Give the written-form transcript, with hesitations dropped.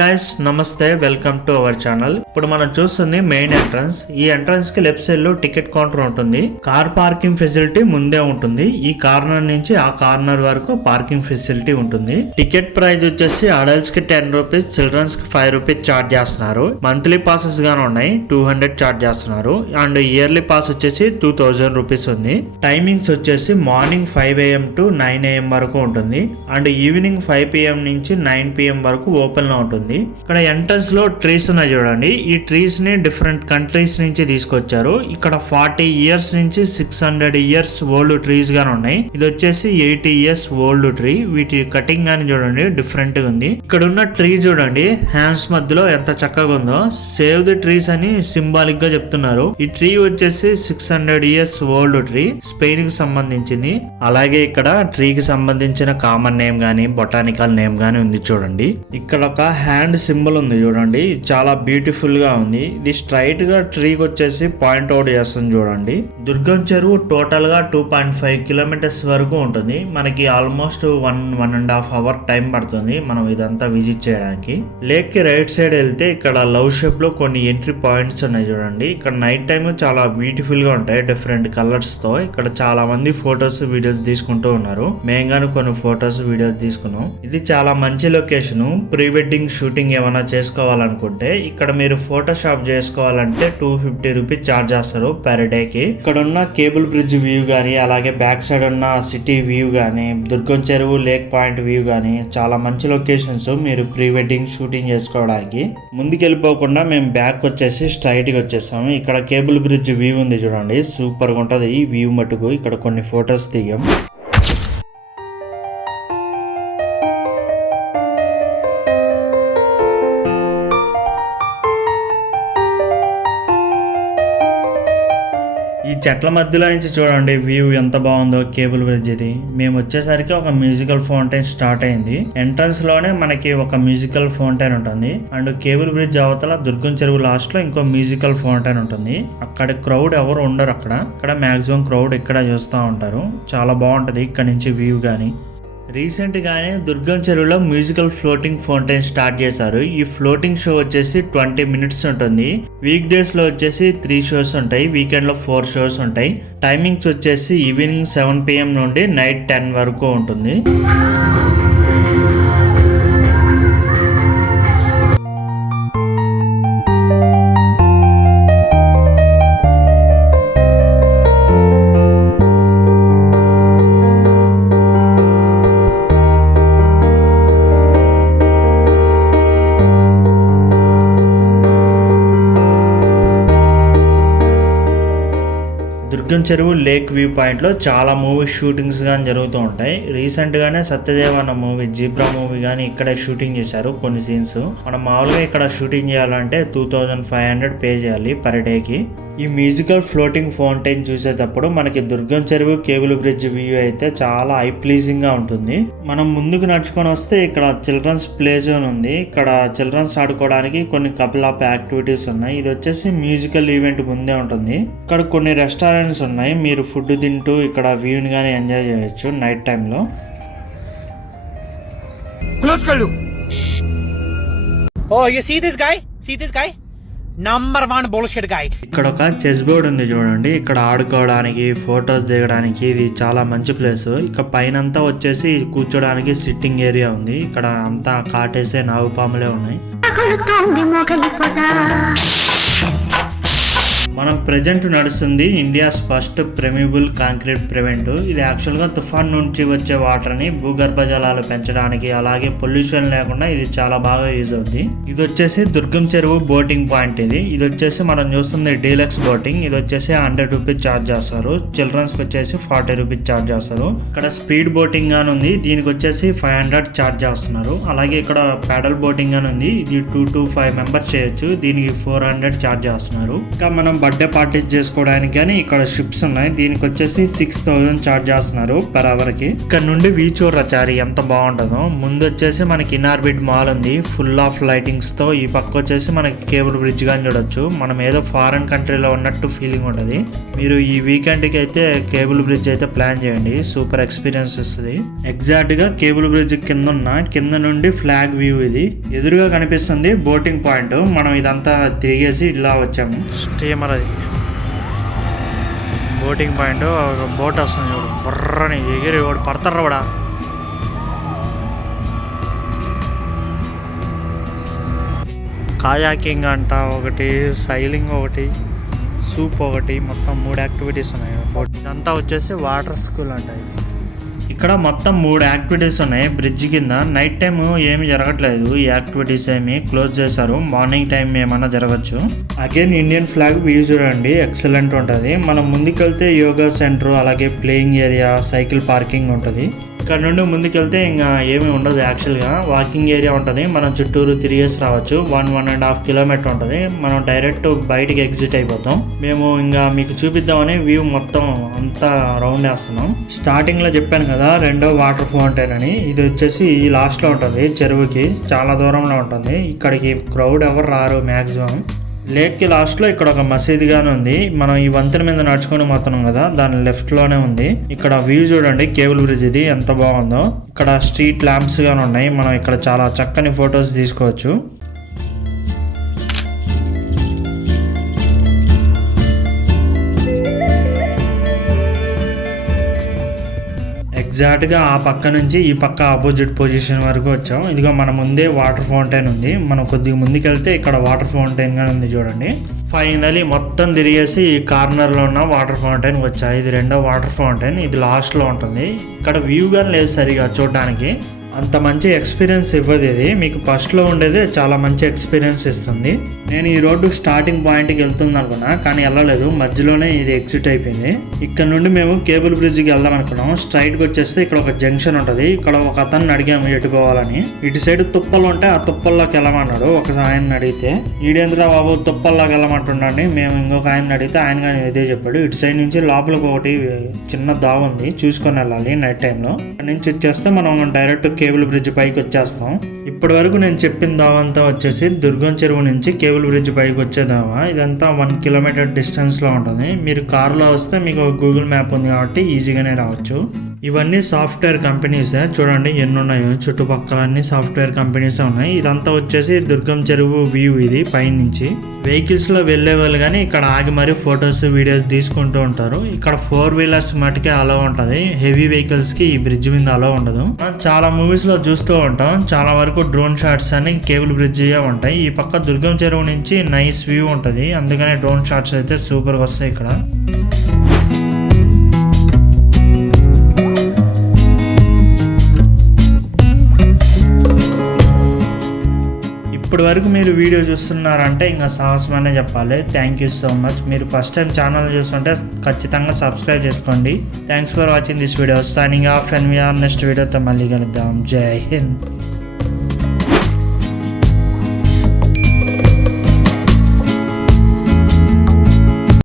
Guys, నమస్తే, welcome to our channel. ఇప్పుడు మనం చూస్తుంది మెయిన్ ఎంట్రన్స్. ఈ ఎంట్రన్స్ కి లెఫ్ట్ సైడ్ లో టికెట్ కౌంటర్ ఉంటుంది. కార్ పార్కింగ్ ఫెసిలిటీ ముందే ఉంటుంది. ఈ కార్నర్ నుంచి ఆ కార్నర్ వరకు పార్కింగ్ ఫెసిలిటీ ఉంటుంది. టికెట్ ప్రైస్ వచ్చేసి అడల్ట్స్ కి 10 రూపీస్, చిల్డ్రన్స్ కి 5 రూపీస్ చార్జ్ చేస్తున్నారు. మంత్లీ పాసెస్ గానే ఉన్నాయి, 200 చార్జ్ చేస్తున్నారు. అండ్ ఇయర్లీ పాస్ వచ్చేసి 2000 రూపీస్ ఉంది. టైమింగ్స్ వచ్చేసి మార్నింగ్ 5 AM టు 9 AM వరకు ఉంటుంది. అండ్ ఈవినింగ్ 5 PM నుంచి 9 PM వరకు ఓపెన్ లో ఉంటుంది. ఇక్కడ ఎంట్రన్స్ లో ట్రీస్ ఉన్నాయి చూడండి. ఈ ట్రీస్ ని డిఫరెంట్ కంట్రీస్ నుంచి తీసుకొచ్చారు. ఇక్కడ 40 ఇయర్స్ నుంచి 600 ఇయర్స్ ఓల్డ్ ట్రీస్ గానే ఉన్నాయి. ఇది వచ్చేసి 80 ఇయర్స్ ఓల్డ్ ట్రీ. వీటి కటింగ్ గాని చూడండి డిఫరెంట్ గా ఉంది. ఇక్కడ ఉన్న ట్రీ చూడండి హ్యాండ్స్ మధ్యలో ఎంత చక్కగా ఉందో. సేవ్ ది ట్రీస్ అని సింబాలిక్ గా చెప్తున్నారు. ఈ ట్రీ వచ్చేసి 600 ఇయర్స్ ఓల్డ్ ట్రీ, స్పెయిన్ కి సంబంధించింది. అలాగే ఇక్కడ ట్రీకి సంబంధించిన కామన్ నేమ్ గానీ బొటానికల్ నేమ్ గానీ ఉంది చూడండి. ఇక్కడ ఒక హ్యాండ్ సింబల్ ఉంది చూడండి, చాలా బ్యూటిఫుల్ గా ఉంది. ఇది స్ట్రైట్ గా ట్రీకి వచ్చేసి పాయింట్ అవుట్ చేస్తుంది చూడండి. దుర్గం చెరువు టోటల్ గా 2.5 కిలోమీటర్స్ వరకు ఉంటుంది. మనకి ఆల్మోస్ట్ 1.5 అవర్ టైం పడుతుంది మనం ఇదంతా విజిట్ చేయడానికి. లేక్ కి రైట్ సైడ్ వెళ్తే ఇక్కడ లవ్ షేప్ లో కొన్ని ఎంట్రీ పాయింట్స్ ఉన్నాయి చూడండి. ఇక్కడ నైట్ టైం చాలా బ్యూటిఫుల్ గా ఉంటాయి డిఫరెంట్ కలర్స్ తో. ఇక్కడ చాలా మంది ఫొటోస్ వీడియోస్ తీసుకుంటూ ఉన్నారు. మేము గాను కొన్ని ఫొటోస్ వీడియోస్ తీసుకున్నాం. ఇది చాలా మంచి లొకేషన్. ప్రీ వెడ్డింగ్ షూటింగ్ ఏమైనా చేసుకోవాలనుకుంటే ఇక్కడ మీరు ఫోటోషాప్ చేసుకోవాలంటే 250 రూపీస్ చార్జ్ చేస్తారు పర్ డే కి. ఇక్కడ ఉన్న కేబుల్ బ్రిడ్జ్ వ్యూ గానీ, అలాగే బ్యాక్ సైడ్ ఉన్న సిటీ వ్యూ గానీ, దుర్గం చెరువు లేక్ పాయింట్ వ్యూ గానీ చాలా మంచి లొకేషన్స్ మీరు ప్రీ వెడ్డింగ్ షూటింగ్ చేసుకోవడానికి. ముందుకెళ్ళిపోకుండా మేము బ్యాక్ వచ్చేసి స్ట్రైట్ గా వచ్చేసాము. ఇక్కడ కేబుల్ బ్రిడ్జ్ వ్యూ ఉంది చూడండి, సూపర్ గా ఉంటది ఈ వ్యూ మటుకు. ఇక్కడ కొన్ని ఫొటోస్ దిగాం. ఈ చెట్ల మధ్యలో నుంచి చూడండి వ్యూ ఎంత బాగుందో కేబుల్ బ్రిడ్జ్ ఇది. మేము వచ్చేసరికి ఒక మ్యూజికల్ ఫౌంటైన్ స్టార్ట్ అయింది. ఎంట్రన్స్ లోనే మనకి ఒక మ్యూజికల్ ఫౌంటైన్ ఉంటుంది. అండ్ కేబుల్ బ్రిడ్జ్ అవతల దుర్గం చెరువు లాస్ట్ లో ఇంకో మ్యూజికల్ ఫౌంటైన్ ఉంటుంది. అక్కడ క్రౌడ్ ఎవరు ఉండరు. అక్కడ మాక్సిమం క్రౌడ్ ఇక్కడ చూస్తూ ఉంటారు. చాలా బాగుంటది ఇక్కడ నుంచి వ్యూ గానీ. రీసెంట్ గానే దుర్గం చెరువులో మ్యూజికల్ ఫ్లోటింగ్ ఫౌంటైన్ స్టార్ట్ చేశారు. ఈ ఫ్లోటింగ్ షో వచ్చేసి 20 మినిట్స్ ఉంటుంది. వీక్ డేస్ లో వచ్చేసి 3 షోస్ ఉంటాయి, వీకెండ్ లో 4 షోస్ ఉంటాయి. టైమింగ్స్ వచ్చేసి ఈవినింగ్ 7 PM నుండి నైట్ 10 వరకు ఉంటుంది. దుర్గం చెరువు లేక్ వ్యూ పాయింట్ లో చాలా మూవీ షూటింగ్స్ గానీ జరుగుతూ ఉంటాయి. రీసెంట్ గానే సత్యదేవ్ అన్న మూవీ జీబ్రా మూవీ గానీ ఇక్కడే షూటింగ్ చేశారు కొన్ని సీన్స్. మనం మామూలుగా ఇక్కడ షూటింగ్ చేయాలంటే 2500 పే చేయాలి పర్ డే కి. ఈ మ్యూజికల్ ఫ్లోటింగ్ ఫౌంటైన్ చూసేటప్పుడు మనకి దుర్గం చెరువు కేబుల్ బ్రిడ్జ్ వ్యూ అయితే చాలా ఐ ప్లీజింగ్ గా ఉంటుంది. మనం ముందుకు నడుచుకొని వస్తే ఇక్కడ చిల్డ్రన్స్ ప్లే జోన్ ఉంది. ఇక్కడ చిల్డ్రన్స్ ఆడుకోవడానికి కొన్ని కపుల్ ఆఫ్ యాక్టివిటీస్ ఉన్నాయి. ఇది వచ్చేసి మ్యూజికల్ ఈవెంట్ ముందే ఉంటుంది. ఇక్కడ కొన్ని రెస్టారెంట్స్ ఉన్నాయి. మీరు ఫుడ్ తింటూ ఇక్కడ వ్యూని గానీ ఎంజాయ్ చేయొచ్చు నైట్ టైంలో. Number 1 bullshit guy. ఇక్కడ ఒక చెస్ బోర్డ్ ఉంది చూడండి. ఇక్కడ ఆడుకోవడానికి, ఫొటోస్ దిగడానికి ఇది చాలా మంచి ప్లేస్. ఇక్కడ పైనంతా వచ్చేసి కూర్చోడానికి సిట్టింగ్ ఏరియా ఉంది. ఇక్కడ అంతా కాటేసే నాగుపాములే ఉన్నాయి. మనం ప్రెజెంట్ నడుస్తుంది ఇండియాస్ ఫస్ట్ ప్రెమిబుల్ కాంక్రీట్ ప్రివెంట్. ఇది యాక్చువల్ గా తుఫాన్ నుంచి వచ్చే వాటర్ ని భూగర్భ జలాలు పెంచడానికి, అలాగే పొల్యూషన్ లేకుండా ఇది చాలా బాగా యూజ్ అవుతుంది. ఇది వచ్చేసి దుర్గం చెరువు బోటింగ్ పాయింట్. ఇది వచ్చేసి మనం చూస్తుంది డీలక్స్ బోటింగ్. ఇది వచ్చేసి 100 రూపీస్ చార్జ్ చేస్తారు. చిల్డ్రన్స్ కి వచ్చేసి 40 రూపీస్ చార్జ్ చేస్తారు. ఇక్కడ స్పీడ్ బోటింగ్ గాని ఉంది, దీనికి వచ్చేసి 500 చార్జ్ చేస్తున్నారు. అలాగే ఇక్కడ ప్యాడల్ బోటింగ్ గాని ఉంది, ఇది 2 to 5 మెంబర్స్ చేయొచ్చు, దీనికి 400 చార్జ్ చేస్తున్నారు. ఇంకా మనం బర్త్డే పార్టీస్ చేసుకోవడానికి కానీ ఇక్కడ షిప్స్ ఉన్నాయి. దీనికి వచ్చేసి 6000 ఛార్జ్ చేస్తున్నారు పర్ అవర్ కి. ఇక్కడ నుండి వ్యూ చూడచారి ఎంత బాగుంటుందో. ముందు వచ్చేసి మనకి ఇన్ఆర్బిట్ మాల్ ఉంది ఫుల్ ఆఫ్ లైటింగ్స్ తో. ఈ పక్క వచ్చేసి మనకి కేబుల్ బ్రిడ్జ్ గాని చూడొచ్చు. మనం ఏదో ఫారెన్ కంట్రీలో ఉన్నట్టు ఫీలింగ్ ఉంటుంది. మీరు ఈ వీకెండ్ కి అయితే కేబుల్ బ్రిడ్జ్ అయితే ప్లాన్ చేయండి, సూపర్ ఎక్స్పీరియన్స్ ఇస్తుంది. ఎగ్జాక్ట్ గా కేబుల్ బ్రిడ్జ్ కింద నుండి ఫ్లాగ్ వ్యూ ఇది. ఎదురుగా కనిపిస్తుంది బోటింగ్ పాయింట్. మనం ఇదంతా తిరిగేసి ఇలా వచ్చాము. స్టీమర్ అది బోటింగ్ పాయింట్. బోట్ వస్తుంది చూడు, బుర్రని ఎగిరి వాడు పడతారు కూడా. కాయాకింగ్ అంట ఒకటి, సైలింగ్ ఒకటి, సూప్ ఒకటి, మొత్తం 3 యాక్టివిటీస్ ఉన్నాయి. ఇదంతా వచ్చేసి వాటర్ స్కూల్ అంట. ఇక్కడ మొత్తం 3 యాక్టివిటీస్ ఉన్నాయి బ్రిడ్జ్ కింద. నైట్ టైం ఏమి జరగట్లేదు, ఈ యాక్టివిటీస్ ఏమి క్లోజ్ చేశారు. మార్నింగ్ టైం ఏమన్నా జరగచ్చు. అగైన్ ఇండియన్ ఫ్లాగ్ వ్యూ చూడండి, ఎక్సలెంట్ ఉంటుంది. మనం ముందుకెళ్తే యోగా సెంటర్, అలాగే ప్లేయింగ్ ఏరియా, సైకిల్ పార్కింగ్ ఉంటుంది. ఇక్కడ నుండి ముందుకెళ్తే ఇంకా ఏమీ ఉండదు. యాక్చువల్గా వాకింగ్ ఏరియా ఉంటుంది. మనం చుట్టూరు తిరిగేసి రావచ్చు. 1.5 కిలోమీటర్ ఉంటుంది. మనం డైరెక్ట్ బయటికి ఎగ్జిట్ అయిపోతాం. మేము ఇంకా మీకు చూపిద్దామని వ్యూ మొత్తం అంతా రౌండ్ వేస్తున్నాం. స్టార్టింగ్ లో చెప్పాను కదా రెండో వాటర్ ఫౌంటైన్ అని. ఇది వచ్చేసి లాస్ట్ లో ఉంటుంది, చెరువుకి చాలా దూరంలో ఉంటుంది. ఇక్కడికి క్రౌడ్ ఎవరు రారు మ్యాక్సిమం. లేక్ కి లాస్ట్ లో ఇక్కడ ఒక మసీద్ గానే ఉంది. మనం ఈ వంతెన మీద నడుచుకొని పోతున్నాం కదా, దాని లెఫ్ట్ లోనే ఉంది. ఇక్కడ వ్యూ చూడండి, కేబుల్ బ్రిడ్జ్ ఇది ఎంత బాగుందో. ఇక్కడ స్ట్రీట్ ల్యాంప్స్ గానే ఉన్నాయి. మనం ఇక్కడ చాలా చక్కని ఫొటోస్ తీసుకోవచ్చు. ఎగ్జాక్ట్గా ఆ పక్క నుంచి ఈ పక్క ఆపోజిట్ పొజిషన్ వరకు వచ్చాం. ఇదిగో మన ముందే వాటర్ ఫౌంటైన్ ఉంది. మనం కొద్దిగా ముందుకెళ్తే ఇక్కడ వాటర్ ఫౌంటైన్ గా ఉంది చూడండి. ఫైనలీ మొత్తం తిరిగేసి ఈ కార్నర్లో ఉన్న వాటర్ ఫౌంటైన్ వచ్చా. ఇది రెండో వాటర్ ఫౌంటైన్, ఇది లాస్ట్లో ఉంటుంది. ఇక్కడ వ్యూ కానీ లేదు సరిగా చూడడానికి. అంత మంచి ఎక్స్పీరియన్స్ ఇవ్వదు ఇది. మీకు ఫస్ట్లో ఉండేది చాలా మంచి ఎక్స్పీరియన్స్ ఇస్తుంది. నేను ఈ రోడ్డు స్టార్టింగ్ పాయింట్కి వెళ్తుంది అనుకున్నా, కానీ వెళ్ళలేదు. మధ్యలోనే ఇది ఎగ్జిట్ అయిపోయింది. ఇక్కడ నుండి మేము కేబుల్ బ్రిడ్జ్కి వెళ్దాం అనుకున్నాం. స్ట్రైట్కి వచ్చేస్తే ఇక్కడ ఒక జంక్షన్ ఉంటుంది. ఇక్కడ ఒక అతన్ని అడిగాము ఎటు పోవాలని. ఇటు సైడ్ తుప్పలు ఉంటే ఆ తుప్పల్లోకి వెళ్ళమన్నాడు. ఒక ఆయన అడిగితే ఈడేంద్ర బాబు తుప్పల్లోకి వెళ్ళమంటున్నాడు. మేము ఇంకొక ఆయన అడిగితే ఆయన కానీ ఇదే చెప్పాడు. ఇటు సైడ్ నుంచి లోపలికి ఒకటి చిన్న దావ ఉంది, చూసుకొని వెళ్ళాలి నైట్ టైంలో. అక్కడి నుంచి వచ్చేస్తే మనం డైరెక్ట్ కేబుల్ బ్రిడ్జ్ పైకి వచ్చేస్తాం. ఇప్పటి వరకు నేను చెప్పిన దావంతా వచ్చేసి దుర్గం చెరువు నుంచి కేబుల్ బ్రిడ్జ్ పైకి వచ్చే దావా. ఇదంతా 1 కిలోమీటర్ డిస్టెన్స్ లో ఉంటుంది. మీరు కారులో వస్తే మీకు గూగుల్ మ్యాప్ ఉంది కాబట్టి ఈజీగానే రావచ్చు. ఇవన్నీ సాఫ్ట్వేర్ కంపెనీసే. చూడండి ఎన్ని ఉన్నాయో, చుట్టుపక్కల అన్ని సాఫ్ట్వేర్ కంపెనీసే ఉన్నాయి. ఇదంతా వచ్చేసి దుర్గం చెరువు వ్యూ ఇది పైనుంచి. వెహికల్స్ లో వెళ్లే వాళ్ళు కానీ ఇక్కడ ఆగి మరి ఫొటోస్ వీడియోస్ తీసుకుంటూ ఉంటారు. ఇక్కడ 4 వీలర్స్ మటుకే అలో ఉంటది. హెవీ వెహికల్స్ కి ఈ బ్రిడ్జ్ మీద అలో ఉండదు. చాలా మూవీస్ లో చూస్తూ ఉంటాం, చాలా వరకు డ్రోన్ షాట్స్ అని కేబుల్ బ్రిడ్జ్ ఉంటాయి. ఈ పక్క దుర్గం చెరువు నుంచి నైస్ వ్యూ ఉంటది, అందుకనే డ్రోన్ షాట్స్ అయితే సూపర్ వస్తాయి ఇక్కడ. ఇప్పటి వరకు మీరు వీడియో చూస్తున్నారంటే ఇంకా సాహసమనే చెప్పాలి. Thank you so much. మీరు ఫస్ట్ టైం ఛానల్ చూస్తుంటే ఖచ్చితంగా సబ్స్క్రైబ్ చేసుకోండి. Thanks for watching this video. Signing off and we are next వీడియోతో మళ్ళీ కలుద్దాం. జై హింద్.